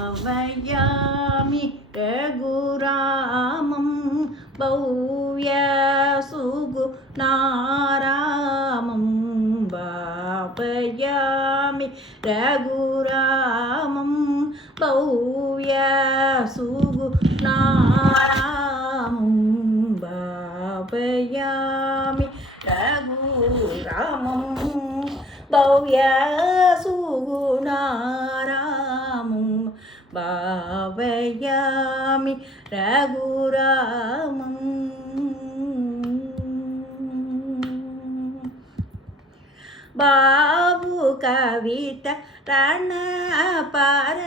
भावयामि रघुरामं भव्य सुगुणारामं भावयामि रघुरामं भव्य सुगुणारामं भावयामि रघुरामं भव्य सुगुणारामं भावयामि रघुरामं बाबू कविता रणपार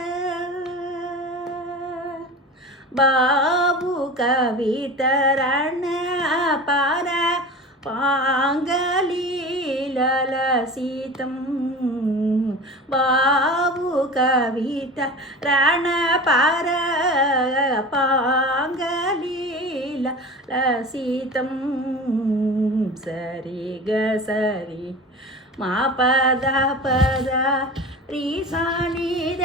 बाबू कविता रणपार पाङ्गलीललसितं बाबू कविता रणपार पाङ्गलीललसितं सरि ग सरि मा पद पद री सा नि द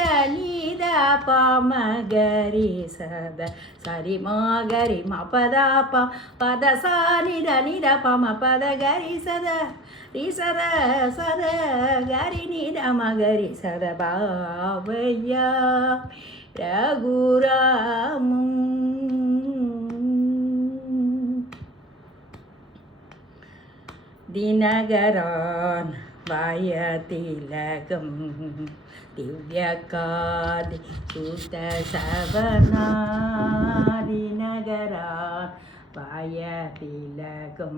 प म ग रि स द सरि म ग रि म पद प पद सा नि द प म पद ग रि स द रि स द ग रि नि द म ग रि स द भावया रघुरामं दिनकरान् वायतिलकं दिव्यकादि सुतसवना दिनकरान् वायतिलकं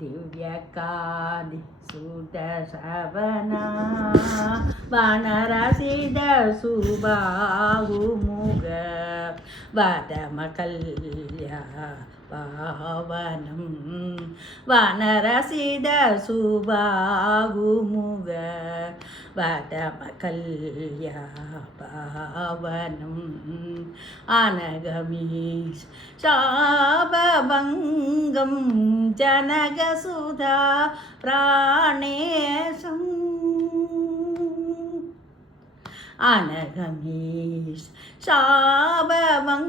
दिव्यकादि सुतसवना वानरसिद सुबाहुमुख वदमकल्या पावनं वानरसिद सुबाहुमुख वदमकल्या पावनम् अनगमीश शापभङ्गं जनकसुधा प्राणेशम् अनगमीश शापभङ्गं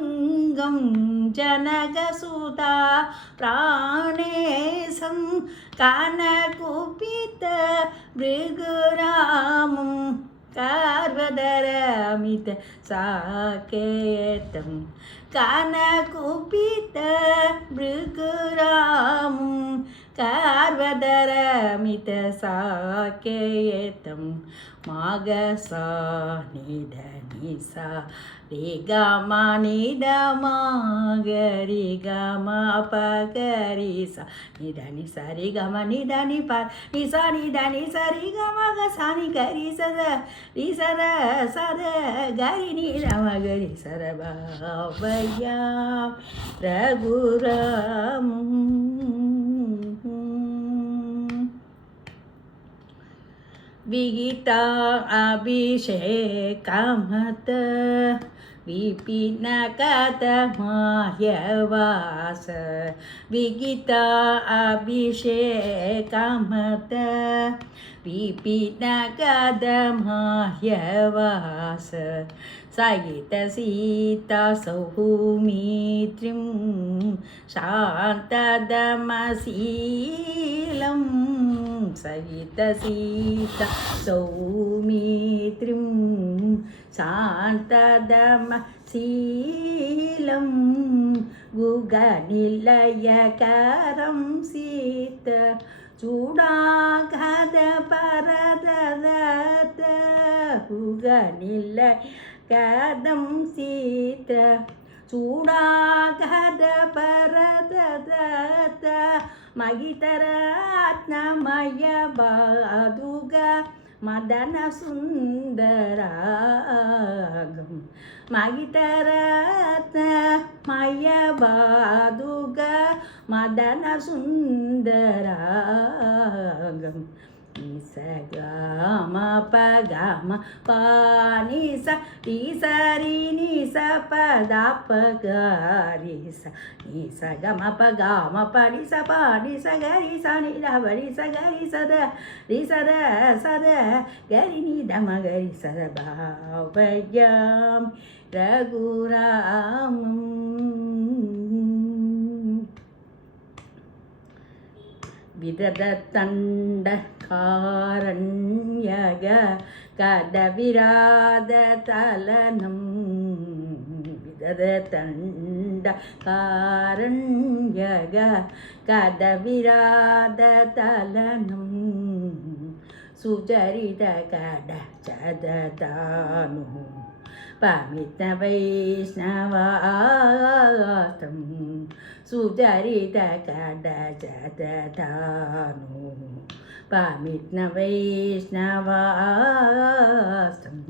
जनकसुधा प्राणेशं कानकुपित भृगुरामं कार्वदरमित साकेतं कानकुपित भृगुरामं कार्वदरमित साकेतं मागसा निध निसा रे ग म निध म ग रि ग म प ग रि सा निध नि सा रे ग म निध नि प नि सा निध नि सा रे ग म ग सा नि ग रि स द रि स द स द ग रि नि द म ग रि स द भावया रघुरामं विहिता अभिषेकमत विपिनकतमाह्यवास विहिता अभिषेकमत विपिनकतमाह्यवास सहित सीता सौमित्रिं शान्तदमशीलं सहित सीता सौमित्रिं शान्तदमशीलं गुगनिलयकरं सीत चूडाघद परददत गुगनिलयकरं सीत चूडाघद परददत महितरत्नमय बादुग मदन सुन्दरागं महितरत्नमय बादुग मदन सुन्दरागं நிச கம பகம பானிச ரீசரி நிச பதப்பகாரிச நிச கம பகம படிச பாடிச கரிச நிடபடி சகரி சத ரிசத சத கரி நிதம கரி சத பாவயம் ரகுராமம் விதத தண்ட காரண்யக கதவிராத தலனம் விதத தண்ட காரண்யக கதவிராத தலனம் சுஜரித கட சததானு பமித்த வைஷ்ணவாஸ்தம் சுஜரித கடஜததானு பமித்த வைஷ்ணவாஸ்தம்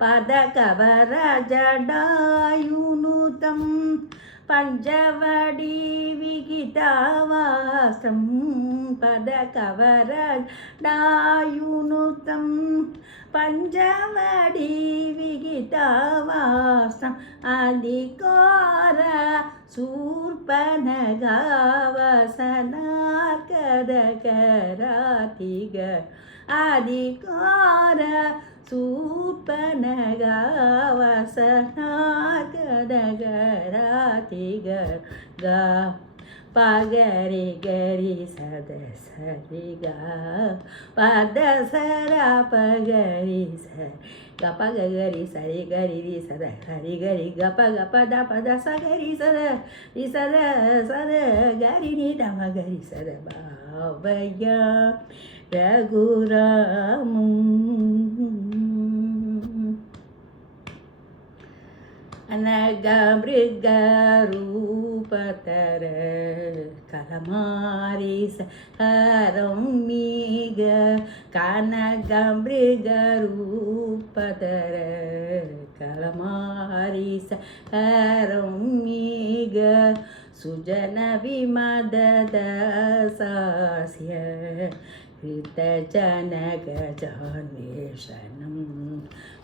பதகவரஜடாயுனுதம் பஞ்சவடி விகிதாவாஸ்தம் பதகவரஜடாயுனுதம் பஞ்சவடி விகிதாவாஸ்தம் அதிகார சூர்பனகாவசனார்கதகராதிக அதிகார சூர்பனகாவசனார்கதகராதிக கா பகரி கரி சத சரிகா பத சர பகரி சரி கபகரி சரி கரி ரி சத ஹரி கரி கப பத பத சகரி சத ரி சத சத கரி நி தம கரி சத பாவயா ரகுராமம் அனகமிருகரூபதர கலமாரிச ஹரம் மீக கனகமிருகரூபதர கலமாரிச ஹரம் மீக சுஜன விமததசாஸ்ய கிருத்தஜனகஜான்வேஷனம்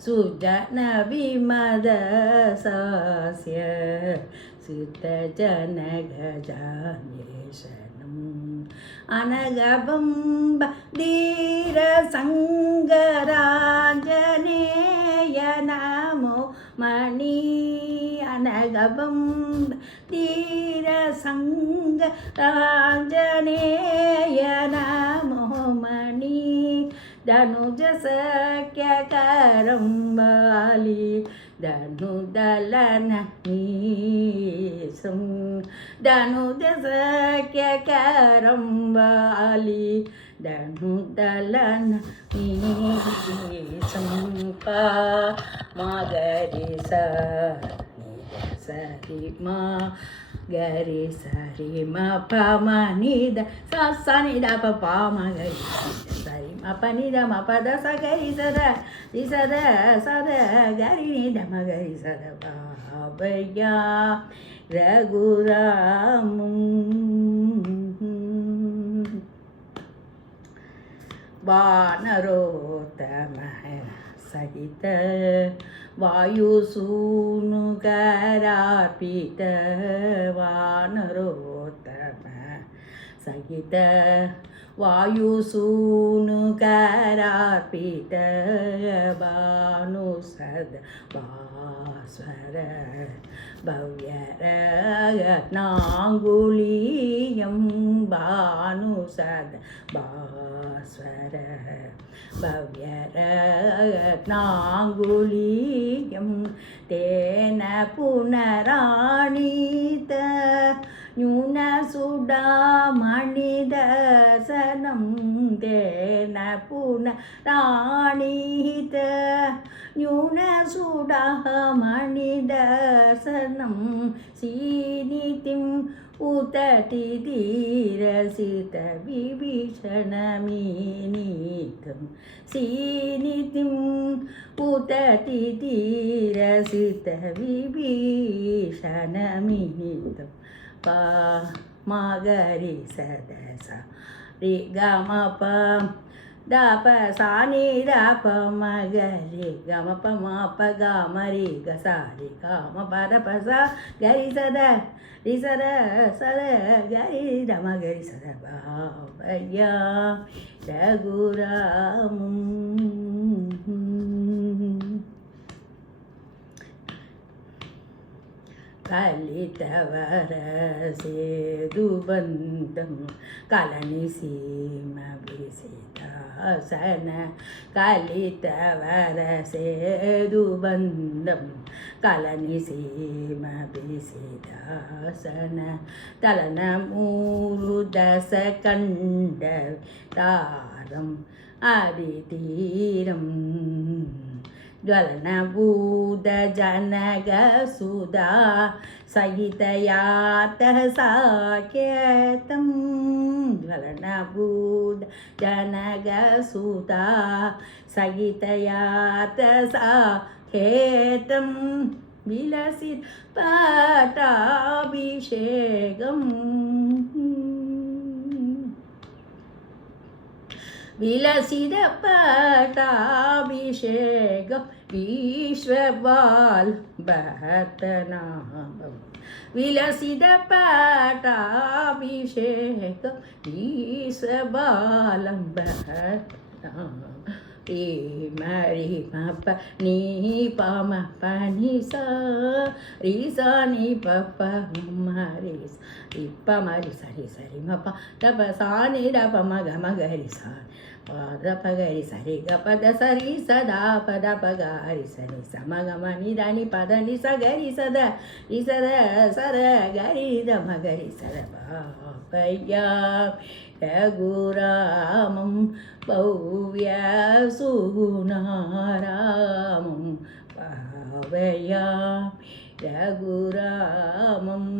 சுஜன விமதசாஸ்ய சித்தஜனகஜான்வேஷனம் அனகபம்ப தீர சங்கராஞ்சனேய நமோ மணி அனகபம்ப தீர சங்கராஞ்சனேய நமோ மணி தனுஜ சக்கியகரம் பாலி தனுதலன நீசம் தனுஜ சக்கியகரம் பாலி தனுதலன நீசம் பா மகரி சரி மா கரி சரி ம ப ம நித ச நித ப ப ம கரி சரி ம ப நித ம ப த ச கரி சத ரி சத சத கரி நித ம கரி சத பாவயா ரகுராமம் வானரோத்தம சகித வாயுசூனுகரார்பித வானரோத்தம சகித வாயுசூனுகரார்பித பானுசத பாஸ்வர பவ்யரத்னாங்குலியம் பானுசத பாஸ்வர பவ்யரத்னாங்குலியம் தேன புனராணித ஞூனசுடாமணிதர்சனம் தேன புனராணித ஞூனசுடாமணிதர்சனம் சீனிதிம் உததிதீரசித விபீஷணமீனிதம் சீனிதிம் உததிதீரசித விபீஷணமீனிதம் பா மகரி சதச ரி கம ப ದಾಪ ಸಾನಿ ದಾಪ ಮಗರಿ ಗಮ ಪ ಮ ಪ ಗ ಮರಿ ಗ ಸಾರಿ ಗ ಮ ಪ ದ ಪ ಸ ಗರಿ ಸದ ರಿ ಸದ ಸದ ಗರಿ ದ ಮ ಗರಿ ಸದ ಬಾಬಯ್ಯ ರಘುರಾಮ కలితవర సేదు బంధం కలని సీమ విసిదాసన కలితవర సేదు బంధం కలని సీమ విసిదాసన తలన మూరు దశ కండ తారం అది తీరం ಜ್ವಲನಭೂತ ಜನಗ ಸುಧಾ ಸಹಿತಯಾತ ಸಾಕೇತಂ ಜ್ವಲನಭೂತ ಜನಗ ಸುಧಾ ಸಹಿತಯಾತ ಸಾಕೇತಂ ವಿಲಸಿ ಪಟಾಭಿಷೇಕಂ விலசித பட்டாபிஷேகம் ஈஸ்வபால் பரதநாமம் விலசித பட்டாபிஷேகம் ஈஸ்வபாலம் பரதநாமம் மரி மப்ப நீ பம பனி சரி சனி பப்ப மரி இப்ப மரி சரி சரி மப்ப தப சாணி டப மக மகரி சா பத பகரி சரி க பத சரி சதா பத பகரி சரி சமக மணி தனி பத நி சகரி சத ரி சத சர கரி த மகரி சத பாபையா ரகுராமம் பௌவ்ய சுகுணாராமம் பாவயா ரகுராமம்